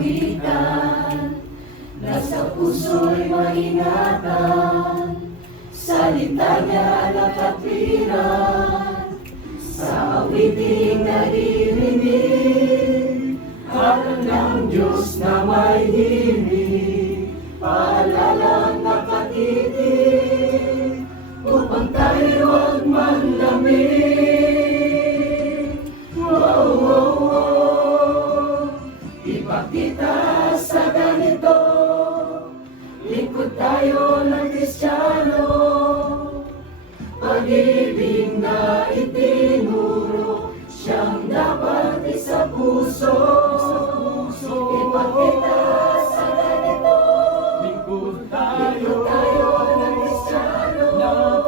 kawitan, nasa puso'y maingatan, salita niya nakatwiran, sa awiting naririnig, harap ng Diyos na may himig, paalalang nakatitig, upang tayo huwag manlamig. Wow, wow, wow, ipakita sa ganito, lingkod tayo ng Kristiyano, pag-ibig na itinuro, siyang dapat isa puso. Ipakita sa ganito, Lingkod tayo ng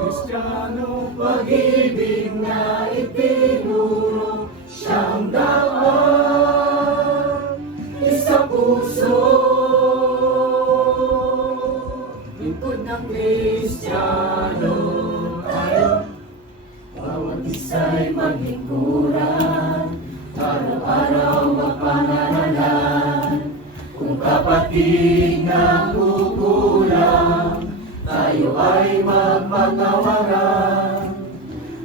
Kristiyano, pag-ibig na itinuro, siyang dapat isa puso. Lingkod ng Kristiyano tayo, bawat isa'y maghikuran, araw-araw mapangaralan. Kung kapatid na kukulang, tayo ay magpatawaran,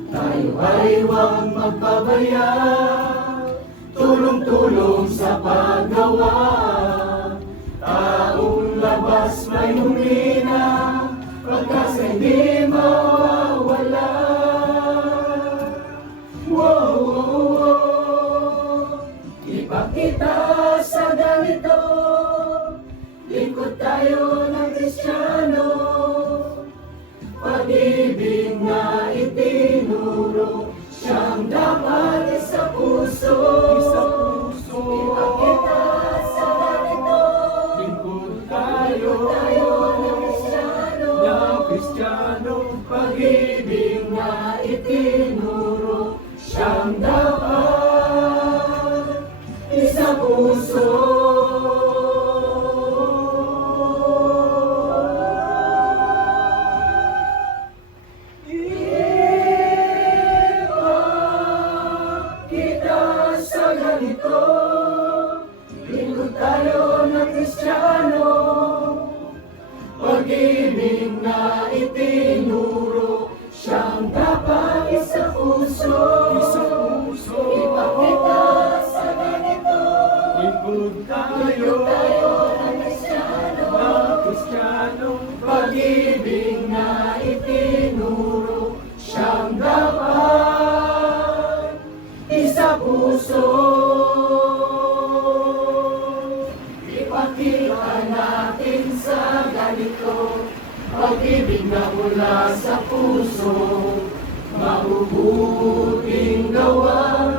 tayo ay huwag magpabaya, tulong-tulong sa paggawa. Taong labas may humina, pagkas hindi mawawala. Wow, wow, wow, ipakita sa ganito, lingkod tayo ng Kristiyano, pag-ibig na itinuro, siyang dapat isa puso. Ipakita sa ganito, Lingkod tayo ng Kristiyano, pag-ibig na itinuro, siyang dapat isa puso. Ipakita sa ganito, lingkod tayo ng Kristiyano, pag-ibig na itinuro, siyang dapat isa puso. Ipakita sa ganito, lingkod tayo ng Kristiyano, pag-ibig na itinuro, siyang dapat isa puso. Ipakita natin sa ganito, pag-ibig na mula sa puso, mabubuting gawa,